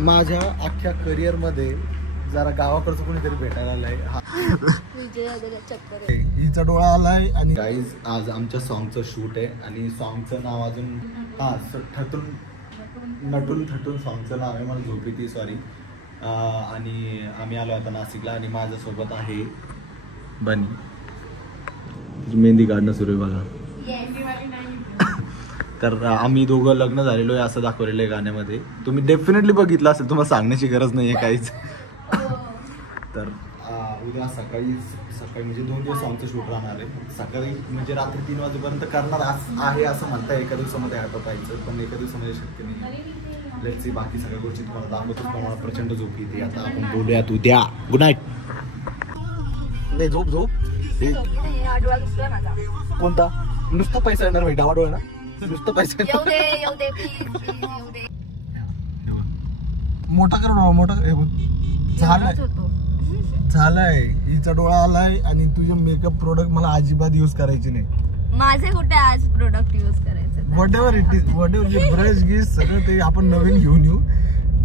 माझ्या अख्ख्या करिअर मध्ये जरा गावाकडचं कोणीतरी भेटायला आलाय. हिचा डोळा आलाय. आणि गाईज आज आमच्या सॉंगचं शूट आहे आणि सॉंगचं नाव अजून नटून थटून सॉंगचं नाव आहे. मला झोप येते सॉरी. आणि आम्ही आलो आता नाशिकला आणि माझ्यासोबत आहे बनी. मेहंदी काढणं सुरू आहे बघा. तर आम्ही दोघं लग्न झालेलो आहे असं दाखवलेलं आहे गाण्यामध्ये. तुम्ही डेफिनेटली बघितलं असेल, तुम्हाला सांगण्याची गरज नाही आहे काहीच. तर उद्या सकाळी म्हणजे 2 दिवस सॉंगचं शूट राहणार आहे. सकाळी म्हणजे रात्री 3 वाजेपर्यंत करणार आहे असं म्हणताय. एका दिवसामध्ये आटोपायचं, पण एका दिवसामध्ये शक्य नाही. Let's see. बाकी सगळ्या गोष्टी तुम्हाला दाखवतोच. पण मला प्रचंड झोप येते. आता आपण बोलूयात उद्या. Good night. नाही झोप कोणता नुसतं पैसा येणार भाई. डावा डोळा ना नुसतं पैसा मोठा कर मोठा झालाय. हिचा डोळा आलाय आणि तुझे मेकअप प्रोडक्ट मला अजिबात युज करायचे नाही. माझे कुठे आज प्रोडक्ट युज करायचे. Whatever it is, whatever brush गीस सगळं ते आपण नवीन घेऊन येऊ.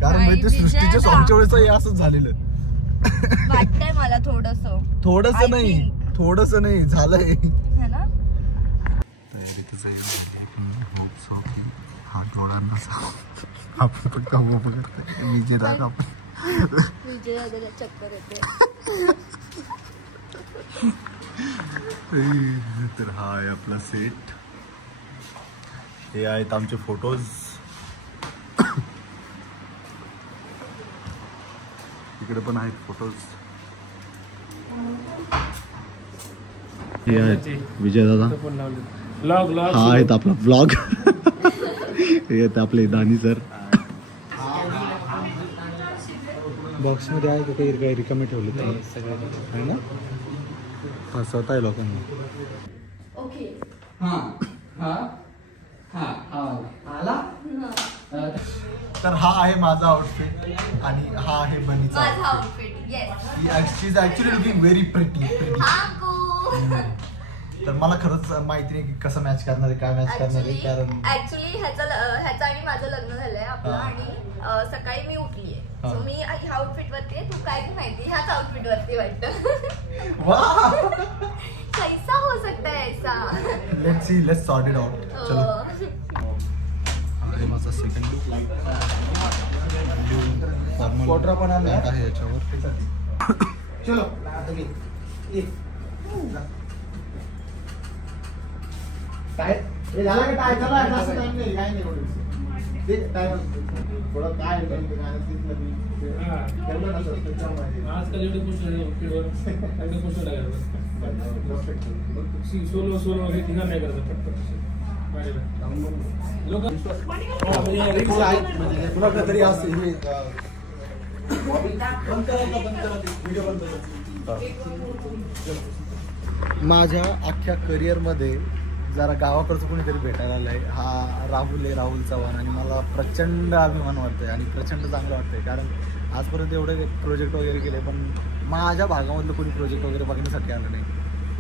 कारण माहिती सृष्टीच्या सॉंगच्या वेळेस हे असंच झालेलं वाटतंय मला. थोडस नाही झालंय ना. हा डोळा नसा आपण पण काम करतोय. विजय दादा चक्कर येते. तर हा आहे आपला सेट. हे आहेत आमचे फोटोज. इकडे पण आहेत फोटोज. हे आहेत विजय दादा. हा आहेत आपला ब्लॉग. हे आहेत आपले दानी सर. बॉक्स मध्ये आहे का काही रिकामे ठेवले आहे ना. फसवत आहे लोकांना. तर हा आहे माझा आउटफिट आणि हा आहे बनीचा outfit. She is actually looking very pretty. तर मला खरंच माहिती नाही की कसं मॅच करणार आहे, काय मॅच करणार आहे. कारण ऍक्च्युली ह्याचं आणि माझं लग्न झालंय आपलं आणि सकाळी मी उठलीये. सो मी ह्या आउटफिट वरती आहे. तू काय माहिती ह्याच आउटफिट वरती वाटतं. कैसा हो सकता है ऐसा. Let's see, let's sort it out. चलो. हे माझा सेकंड लुक फॉर्मल पण आहे याच्यावर. चलो काय हे झाला का टाय. चला असं टाइम नाही काय नाही एवढं. ते टाइम थोडं काय आजकाल एवढे खुश सोलो हे ठिकाण नाही करत. लोक तरी असं माझ्या अख्ख्या करिअर मध्ये जरा गावाकडचं कोणीतरी भेटायला आलंय. हा राहुल आहे, राहुल चव्हाण. आणि मला प्रचंड अभिमान वाटतोय आणि प्रचंड चांगलं वाटतंय. कारण आजपर्यंत एवढे प्रोजेक्ट वगैरे केले पण माझ्या भागामधलं कोणी प्रोजेक्ट वगैरे बघण्यासाठी आलं नाही.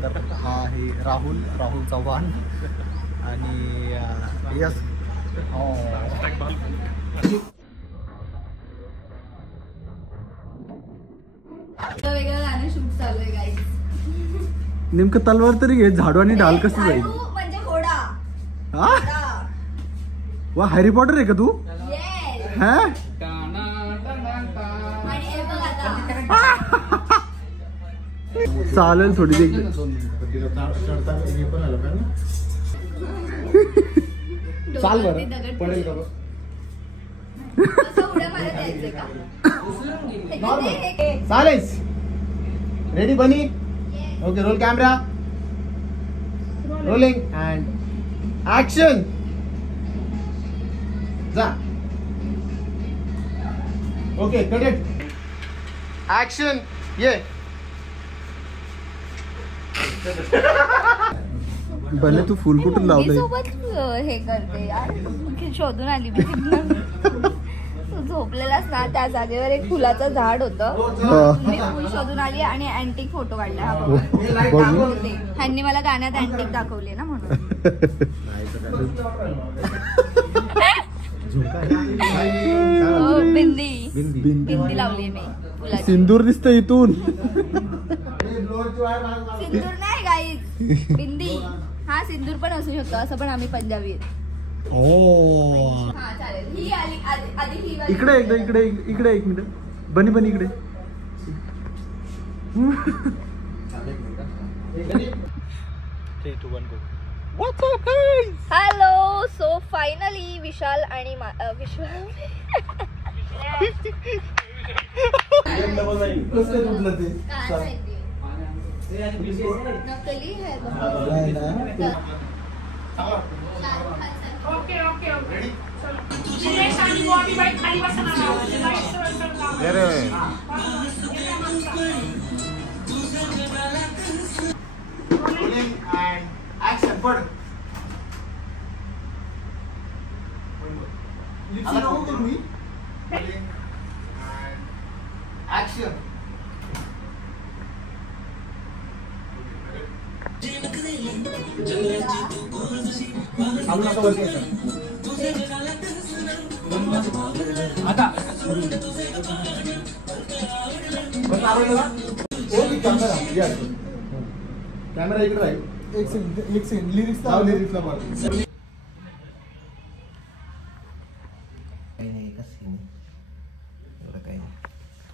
तर हा आहे राहुल चव्हाण. आणि यस वेगळं गाणं शूट चालू आहे गाईस. नेमकं तलवार तरी घे. झाडू आणि ढाल कसं जाईल. म्हणजे घोडा. वा हॅरी पॉटर आहे का तू. हा चालेल थोडी देख. चाल बरं पडेल का. चालेल. Ready Bunny. Okay roll camera. Rolling and action. जा. Okay cut it. ऍक्शन. ये भले तू फुल कुठून लावलंय. सोबत हे करते यार. शोधून आली मी. झोपलेलाच ना त्या जागेवर एक फुलाचं झाड होतं. मी फुल शोधून आली आणि अँटिक फोटो काढला. ह्यांनी मला गाण्यात अँटिक दाखवले ना म्हणून. बिंदी बिंदी लावली मी फुलाची. सिंदूर दिसतं इथून. सिंदूर नाही गाईज, बिंदी. हा सिंदूर पण असू शकतो, असं पण आम्ही पंजाबी आहेत. ओ हा चालेल. ही आली आधी ही वाली. इकडे एकदा इकडे एक मिनिट. बनी इकडे. हॅलो. सो फायनली विशाल आणि विशाल नकली है. Okay okay okay. कॅमेरा इकडे राहील. एक सेकंड लिरिक्सला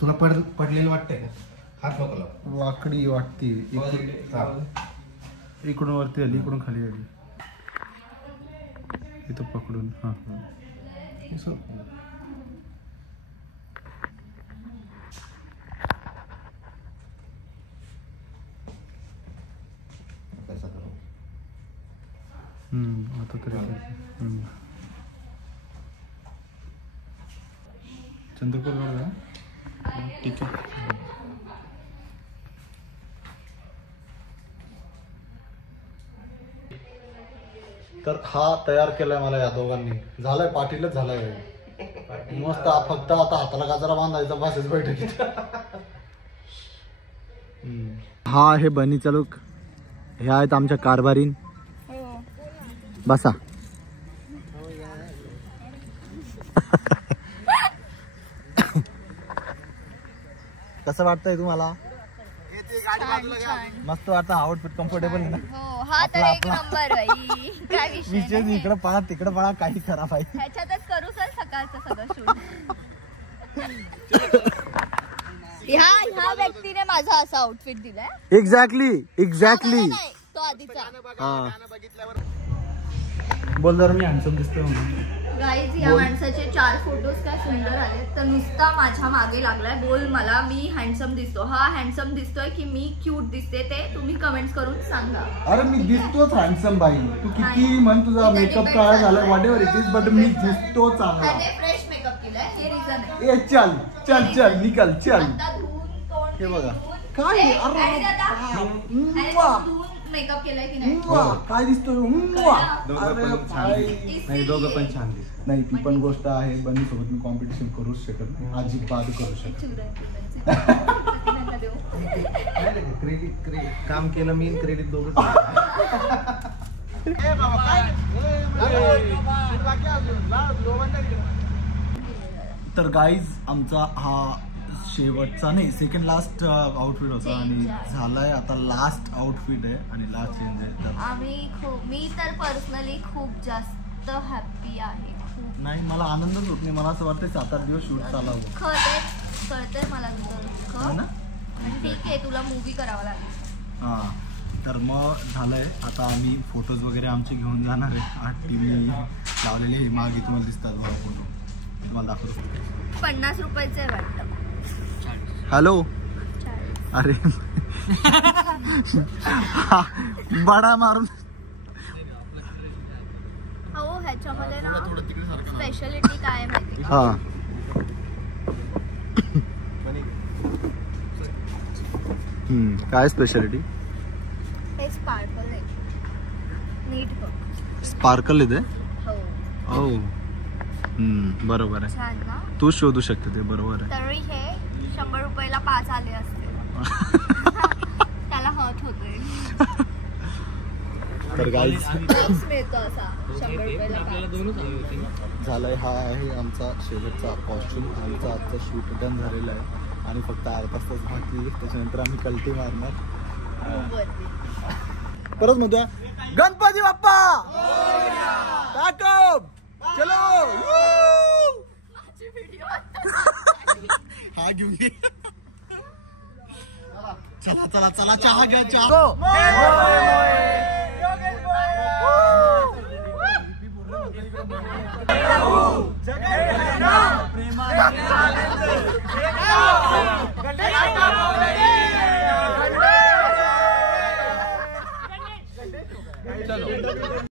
तुला पडलेलं वाटतंय का? हात नको लाव. वाकडी वाटते. इकडून वरती आली, इकडून खाली आली. इथं पकडून. हा आता तरी चंद्रपूर ठीक आहे. तर हा तयार केलाय मला या दोघांनी. झालाय पाटीलच झालाय मस्त. फक्त आता हाताला गाजरा बांधायचा बसच बैठकीत. हा आहे बनीचा लुक. हे आहेत आमच्या कारभारीन. बसा. कसं वाटतंय तुम्हाला? मस्त वाटतं. आउटफिट कम्फर्टेबल आहे ना? हो. हा तर एक नंबर बाई. काय विषय. इकडे पळा तिकडे पळा काही खराब आहे. ह्याच्यातच करू सर सकाळचं सगळं शूट. ह्या व्यक्तीने माझा असा आउटफिट दिलाय. एक्झॅक्टली तो आधीचा. बोल जर मी हँडसम दिसतोय म्हणून. गाईज या माणसाचे 4 फोटोज काय सुंदर आले. तर नुसता माझ्या मागे लागलाय. बोल मला मी हँडसम दिसतो. हा हँडसम दिसतोय की मी क्यूट दिसते ते तुम्ही कमेंट्स करून सांगा. अरे मी दिसतोच हँडसम बाई. तू किती म्हण तुझा मेकअप काय झाला व्हॉटएव्हर इट इज बट मी दिसतो चांगला. फ्रेश मेकअप केलाय हे रिझन आहे. ए चल चल चल निकल चल. आता धुवून तोंड हे बघा काय मेकअप केलाय की नाही. काय दिसतोय. दोघं पण छान दिसत. नाही ती पण गोष्ट आहे. बनी सोबत मी कॉम्पिटिशन करूच शकत नाही. अजिबात करू शकत. क्रेडिट काम केलं मी क्रेडिट दोघं. तर गाईज आमचा हा शेवटचा नाही सेकंड लास्ट आउटफिट होता आणि झालाय आता लास्ट आउटफिट आहे आणि लास्ट चेंज आहे. तर मी तर पर्सनली खूप जास्त हॅप्पी आहे. नाही मला आनंदच होत नाही. मला असं वाटतं 7-8 दिवस शूट चालावं. कळतंय मला तुझं दुःख. ठीक आहे तुला मूवी करावा लागेल. हा तर मग झालंय आता आम्ही फोटोज वगैरे आमचे घेऊन जाणार आहे. 8 टीव्ही लावलेले मागे तुम्हाला दिसतात बघा फोटो. तुम्हाला दाखवतो. 50 रुपयाचे आहे वाटतं. हॅलो. अरे बडा मारून. हो ह्याच्यामध्ये ना स्पेशालिटी काय माहिती. हा काय स्पेशालिटी. हे स्पार्कल आहे. नीट बघ. स्पार्कल इथे. हो बरोबर आहे. छान ना. तू शोधू शकते ते. बरोबर आहे. तरी हे 100 रुपयाला 5 आले असते. त्याला हर्ट होते. तर गाईज बॉक्स मिळतो असा 100 रुपयाला box. झालाय. हा आहे आमचा शेवटचा कॉस्ट्युम. आमचा आजचा शूट डन झालेला आहे आणि फक्त अर्धा तास बाकी आहे. त्याच्यानंतर आम्ही कल्टी मारणार. खूप वरती. परत म्हणूया गणपती बाप्पा टाकब चलो. माझी व्हिडिओ हा घेऊन ये. चला चला चला चहा घ्या चहा.